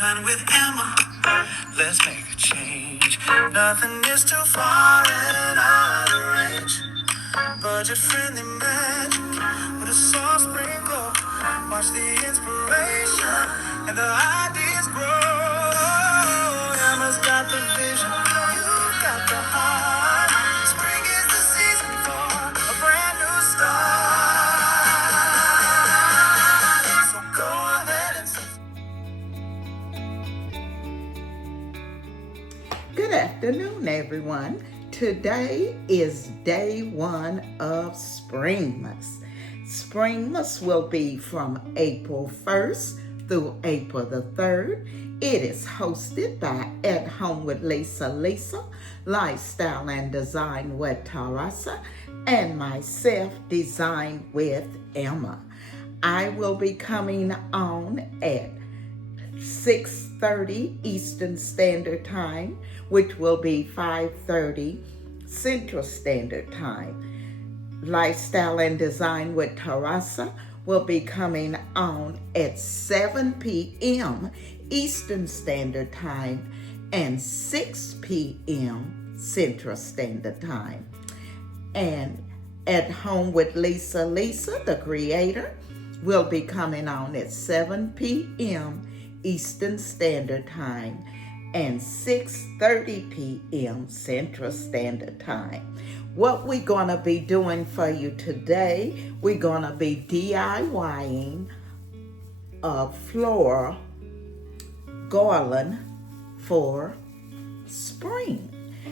Design with Emma. Let's make a change. Nothing is too far and out of range. Budget-friendly magic with a soft sprinkle. Watch the inspiration and the ideas grow. Emma's got the vision, you got the heart. Spring is the season for a brand new start. So go ahead and Good afternoon, everyone. Today is day one of SPRINGMAS. SPRINGMAS will be from April 1st through April the 3rd. It is hosted by At Home with Lisa, Lifestyle and Design with Tarasa, and myself, Design with Emma. I will be coming on at 6:30 Eastern Standard Time, which will be 5:30 Central Standard Time. Lifestyle and Design with Tarasa will be coming on at 7 p.m. Eastern Standard Time and 6 p.m. Central Standard Time. And At Home with Lisa, the creator, will be coming on at 7 p.m. Eastern Standard Time and 6:30 p.m. Central Standard Time. What we're going to be doing for you today, we're going to be DIYing a floral garland for spring.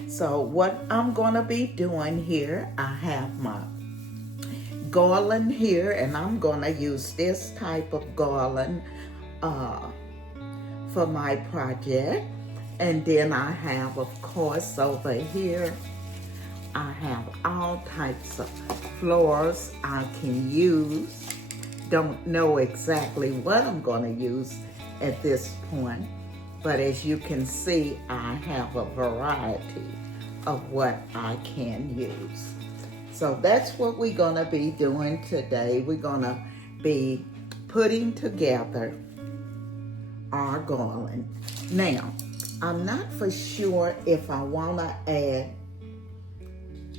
So what I'm going to be doing here, I have my garland here, and I'm going to use this type of garland for my project. And then I have, of course, over here, I have all types of flowers I can use. Don't know exactly what I'm going to use at this point, but as you can see, I have a variety of what I can use. So that's what we're going to be doing today. We're going to be putting together our garland. Now, I'm not for sure if I want to add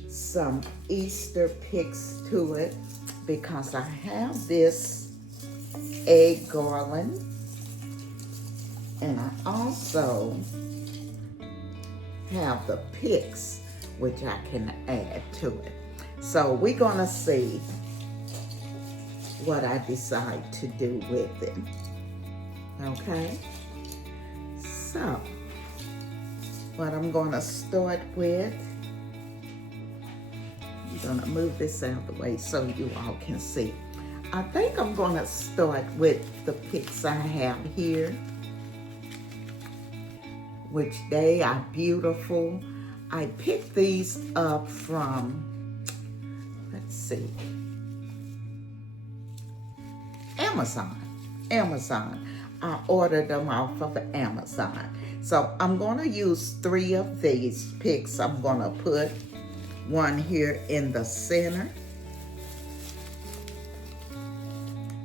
some Easter picks to it, because I have this egg garland and I also have the picks which I can add to it. So we're gonna see what I decide to do with it. Okay, so what I'm gonna start with, I'm gonna move this out of the way so you all can see. I think I'm gonna start with the picks I have here, which they are beautiful. I picked these up from, let's see, Amazon. I ordered them off of Amazon. So I'm gonna use 3 of these picks. I'm gonna put one here in the center,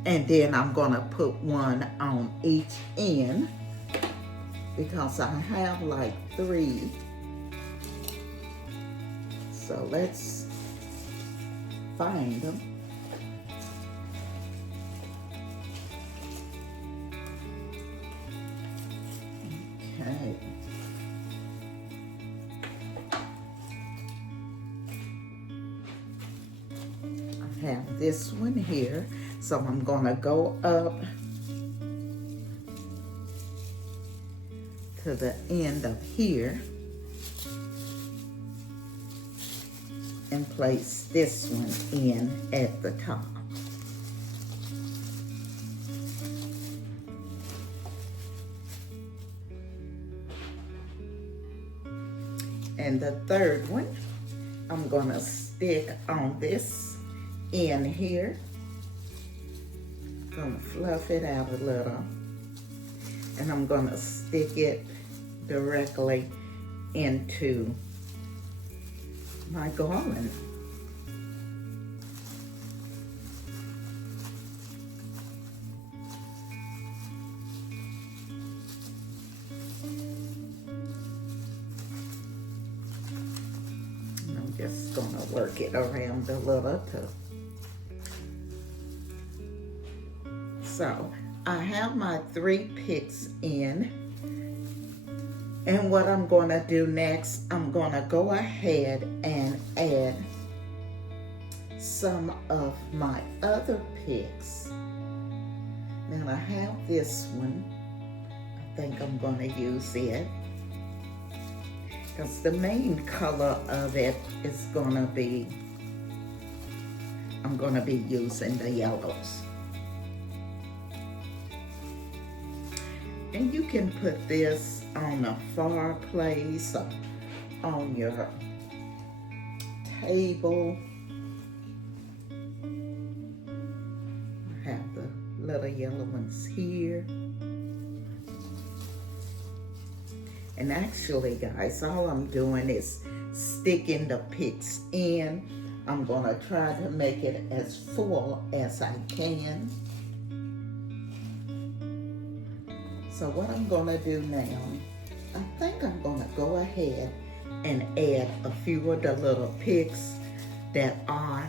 and then I'm gonna put one on each end, because I have like 3. So let's find them. Okay. I have this one here, so I'm gonna go up to the end of here and place this one in at the top. And the third one, I'm gonna stick on this end here. Gonna fluff it out a little, and I'm gonna stick it directly into my garland. work it around a little too. So I have my 3 picks in. And what I'm going to do next, I'm going to go ahead and add some of my other picks. Now I have this one. I think I'm going to use it, because the main color of it is going to be, I'm going to be using the yellows. And you can put this on a fireplace or on your table. I have the little yellow ones here. And actually, guys, all I'm doing is sticking the picks in. I'm gonna try to make it as full as I can. So what I'm gonna do now, I think I'm gonna go ahead and add a few of the little picks that are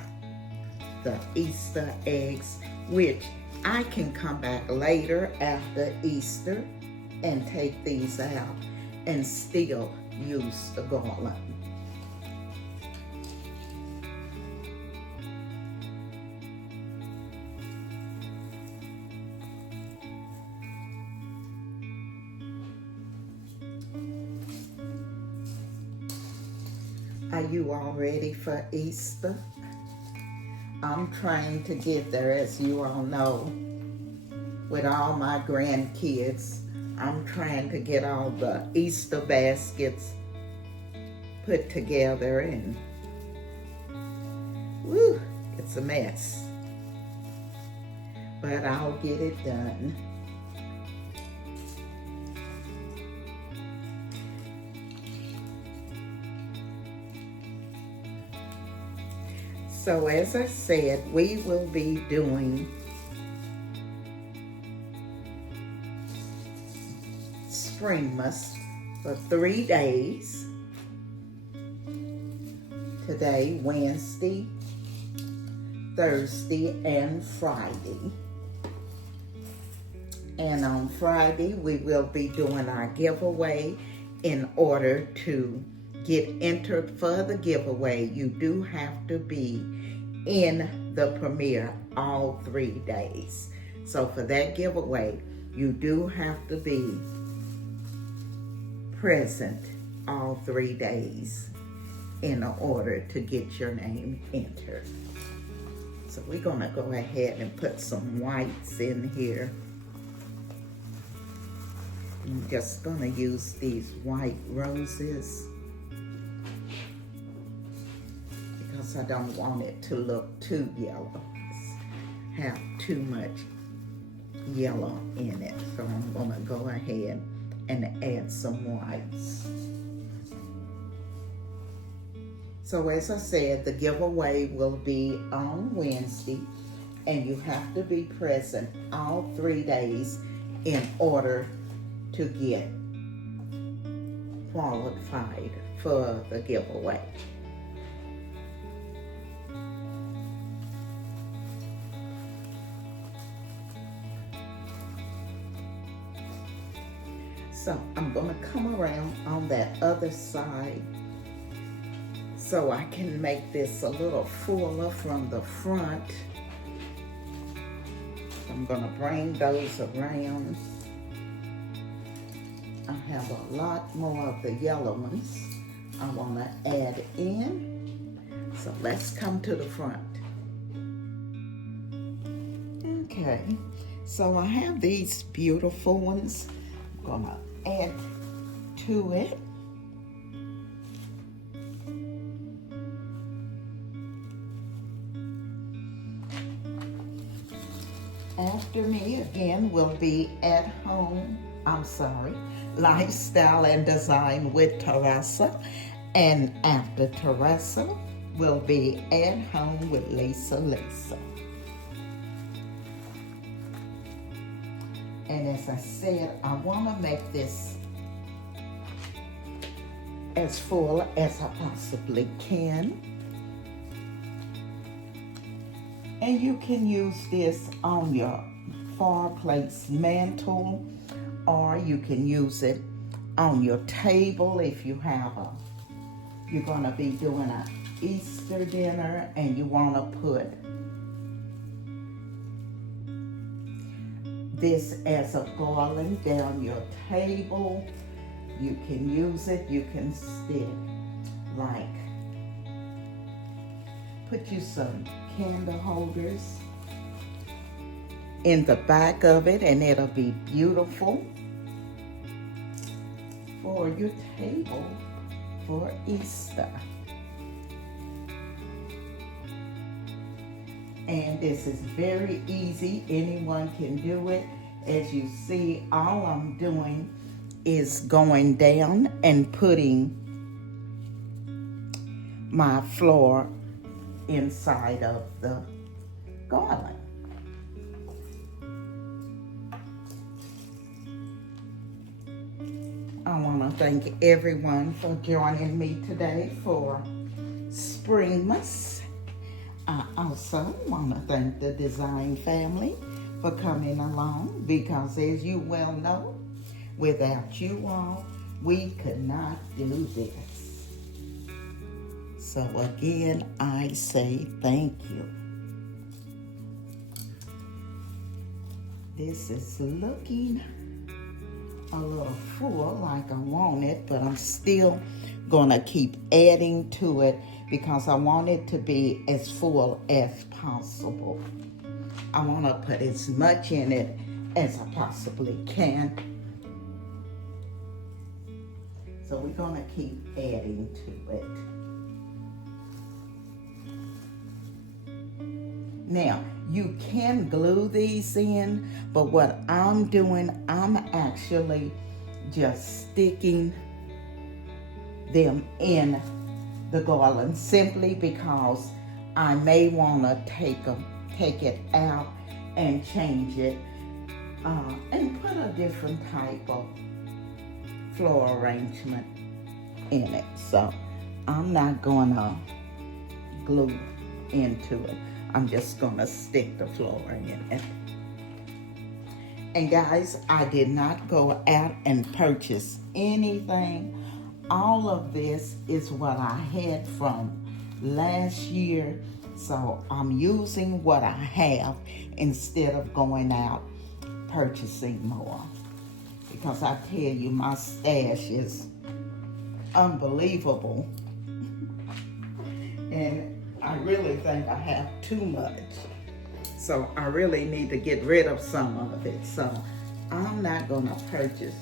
the Easter eggs, which I can come back later after Easter and take these out and still use the garland. Are you all ready for Easter? I'm trying to get there, as you all know, with all my grandkids. I'm trying to get all the Easter baskets put together, and woo, it's a mess. But I'll get it done. So as I said, we will be doing SPRINGMAS for 3 days. Today, Wednesday, Thursday, and Friday. And on Friday, we will be doing our giveaway. In order to get entered for the giveaway, you do have to be in the premiere all 3 days. So for that giveaway, you do have to be present all 3 days in order to get your name entered. So we're gonna go ahead and put some whites in here. I'm just gonna use these white roses because I don't want it to look too yellow. Have too much yellow in it. So I'm gonna go ahead and add some whites. So as I said, the giveaway will be on Wednesday, and you have to be present all 3 days in order to get qualified for the giveaway. So I'm gonna come around on that other side so I can make this a little fuller from the front. I'm gonna bring those around. I have a lot more of the yellow ones I wanna add in. So let's come to the front. Okay, so I have these beautiful ones. I'm gonna add to it. After me again will be Lifestyle and Design with Teresa. And after Teresa will be At Home with Lisa. And as I said, I want to make this as full as I possibly can. And you can use this on your fireplace mantle, or you can use it on your table if you're gonna be doing an Easter dinner and you wanna put this as a garland down your table. You can use it. You can stick, like, put you some candle holders in the back of it, and it'll be beautiful for your table for Easter. And this is very easy. Anyone can do it. As you see, all I'm doing is going down and putting my floor inside of the garland. I want to thank everyone for joining me today for SPRINGMAS. I also want to thank the design family for coming along, because as you well know, without you all, we could not do this. So again, I say thank you. This is looking a little full like I want it, but I'm still gonna keep adding to it because I want it to be as full as possible. I want to put as much in it as I possibly can. So we're going to keep adding to it. Now, you can glue these in, but what I'm doing, I'm actually just sticking them in the garland, simply because I may want to take it out and change it and put a different type of floral arrangement in it. So I'm not gonna glue into it. I'm just gonna stick the floral in it. And guys, I did not go out and purchase anything. All of this is what I had from last year. So I'm using what I have instead of going out purchasing more. Because I tell you, my stash is unbelievable. And I really think I have too much. So I really need to get rid of some of it. So I'm not gonna purchase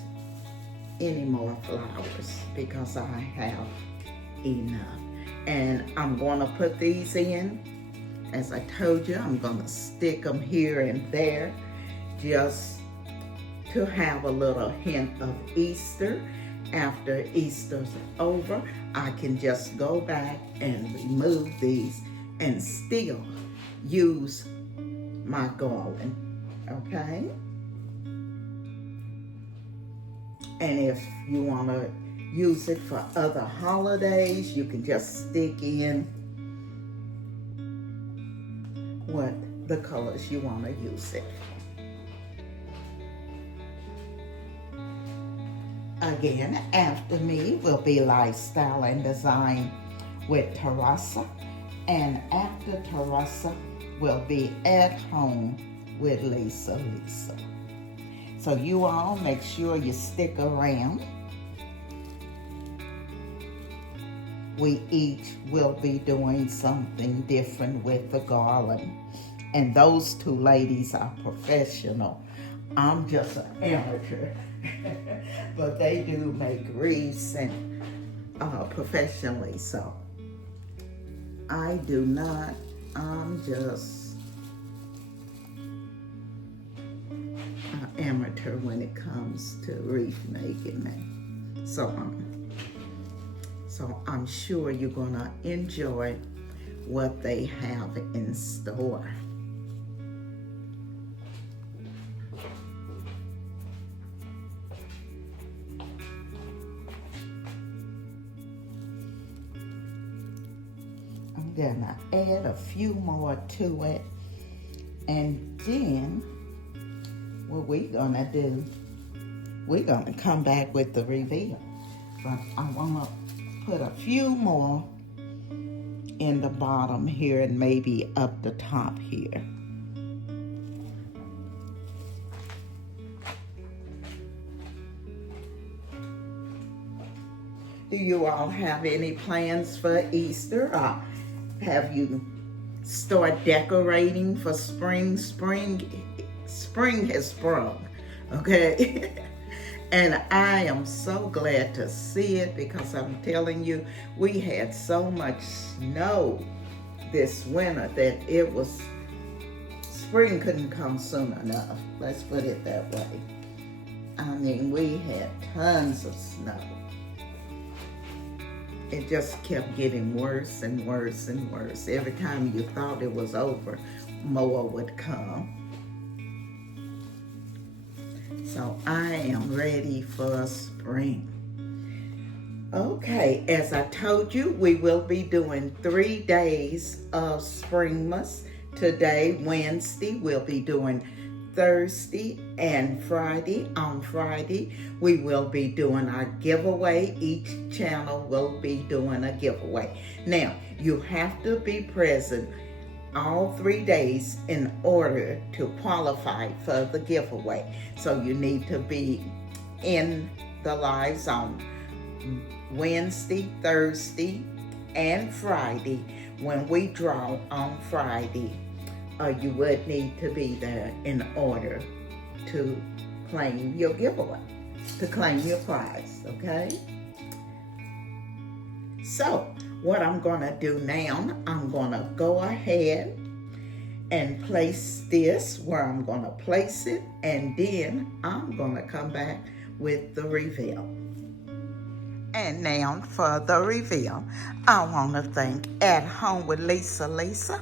any more flowers because I have enough. And I'm gonna put these in. As I told you, I'm gonna stick them here and there just to have a little hint of Easter. After Easter's over, I can just go back and remove these and still use my garland, okay? And if you want to use it for other holidays, you can just stick in what the colors you want to use it for. Again, after me will be Lifestyle and Design with Teresa, and after Teresa will be At Home with Lisa. So you all make sure you stick around. We each will be doing something different with the garland. And those two ladies are professional. I'm just an amateur. But they do make wreaths and professionally. So I do not. I'm just amateur when it comes to wreath making. So I'm sure you're gonna enjoy what they have in store. I'm gonna add a few more to it And then what we're gonna do, we're gonna come back with the reveal. But I wanna put a few more in the bottom here and maybe up the top here. Do you all have any plans for Easter? Or have you start decorating for spring? Spring has sprung, okay? And I am so glad to see it because I'm telling you, we had so much snow this winter that it was, spring couldn't come soon enough. Let's put it that way. I mean, we had tons of snow. It just kept getting worse and worse and worse. Every time you thought it was over, more would come. So I am ready for spring. Okay, as I told you, we will be doing 3 days of Springmas. Today, Wednesday, we'll be doing Thursday and Friday. On Friday, we will be doing our giveaway. Each channel will be doing a giveaway. Now, you have to be present all 3 days in order to qualify for the giveaway. So you need to be in the lives on Wednesday, Thursday, and Friday. When we draw on Friday, you would need to be there in order to claim your giveaway, to claim your prize, okay? So, what I'm gonna do now, I'm gonna go ahead and place this where I'm gonna place it, and then I'm gonna come back with the reveal. And now for the reveal, I wanna thank At Home with Lisa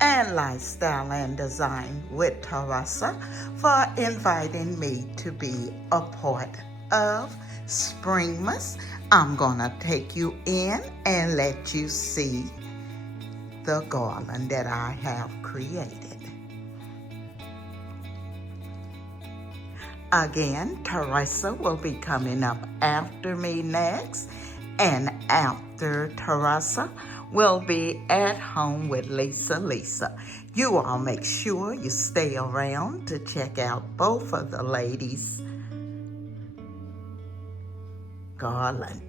and Lifestyle and Design with Teresa for inviting me to be a part of Springmas. I'm gonna take you in and let you see the garland that I have created. Again, Teresa will be coming up after me next, and after Teresa will be At Home with Lisa. You all make sure you stay around to check out both of the ladies' garland.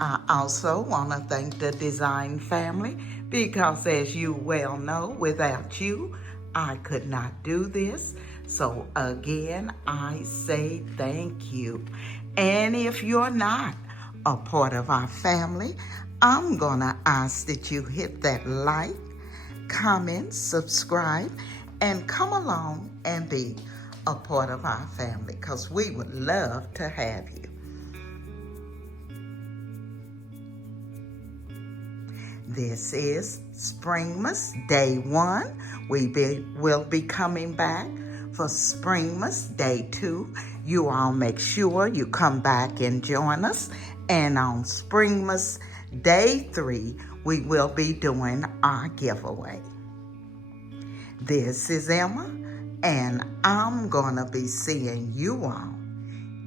I also want to thank the design family because, as you well know, without you, I could not do this. So again, I say thank you. And if you're not a part of our family, I'm going to ask that you hit that like, comment, subscribe, and come along and be a part of our family because we would love to have you. This is Springmas Day 1. We'll be coming back for Springmas Day 2. You all make sure you come back and join us. And on Springmas Day 3, we will be doing our giveaway. This is Emma, and I'm gonna be seeing you all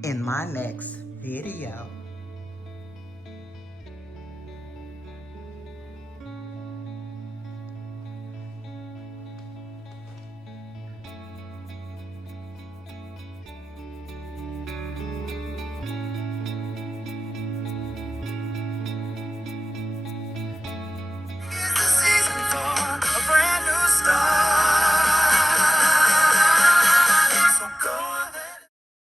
in my next video.